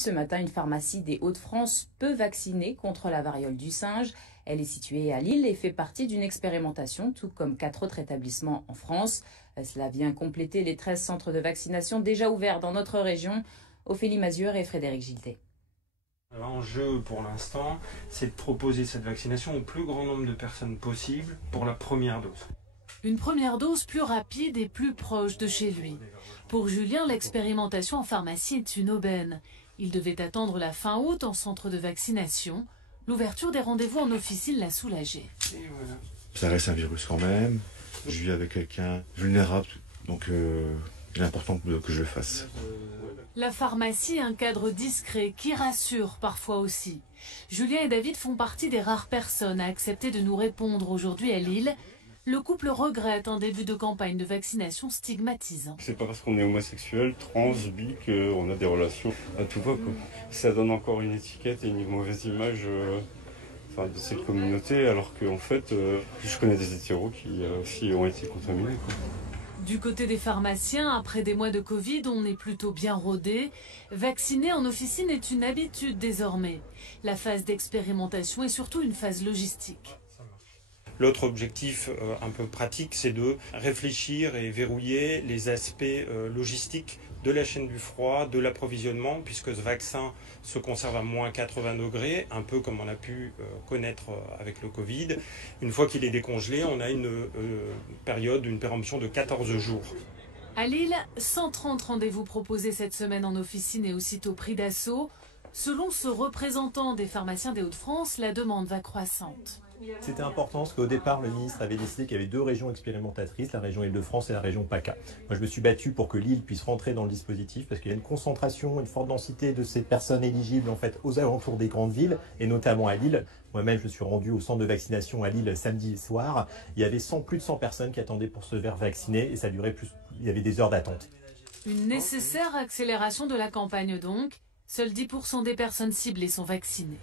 Ce matin, une pharmacie des Hauts-de-France peut vacciner contre la variole du singe. Elle est située à Lille et fait partie d'une expérimentation, tout comme 4 autres établissements en France. Cela vient compléter les 13 centres de vaccination déjà ouverts dans notre région. Ophélie Mazure et Frédéric Giltet. L'enjeu pour l'instant, c'est de proposer cette vaccination au plus grand nombre de personnes possible pour la première dose. Une première dose plus rapide et plus proche de chez lui. Pour Julien, l'expérimentation en pharmacie est une aubaine. Il devait attendre la fin août en centre de vaccination. L'ouverture des rendez-vous en officine l'a soulagé. Ça reste un virus quand même. Je vis avec quelqu'un vulnérable, donc il est important que je le fasse. La pharmacie est un cadre discret qui rassure parfois aussi. Julien et David font partie des rares personnes à accepter de nous répondre aujourd'hui à Lille. Le couple regrette un début de campagne de vaccination stigmatisant. C'est pas parce qu'on est homosexuel, trans, bi, qu'on a des relations à tout va, quoi. Ça donne encore une étiquette et une mauvaise image de cette communauté, alors qu'en fait, je connais des hétéros qui aussi ont été contaminés, quoi. Du côté des pharmaciens, après des mois de Covid, on est plutôt bien rodé. Vacciner en officine est une habitude désormais. La phase d'expérimentation est surtout une phase logistique. L'autre objectif un peu pratique, c'est de réfléchir et verrouiller les aspects logistiques de la chaîne du froid, de l'approvisionnement, puisque ce vaccin se conserve à moins 80 degrés, un peu comme on a pu connaître avec le Covid. Une fois qu'il est décongelé, on a une période, une péremption de 14 jours. À Lille, 130 rendez-vous proposés cette semaine en officine et aussitôt pris d'assaut. Selon ce représentant des pharmaciens des Hauts-de-France, la demande va croissante. C'était important parce qu'au départ, le ministre avait décidé qu'il y avait 2 régions expérimentatrices, la région Île-de-France et la région PACA. Moi, je me suis battu pour que Lille puisse rentrer dans le dispositif parce qu'il y a une concentration, une forte densité de ces personnes éligibles en fait aux alentours des grandes villes et notamment à Lille. Moi-même, je me suis rendu au centre de vaccination à Lille samedi soir. Il y avait plus de 100 personnes qui attendaient pour se faire vacciner et ça durait il y avait des heures d'attente. Une nécessaire accélération de la campagne donc. Seuls 10% des personnes ciblées sont vaccinées.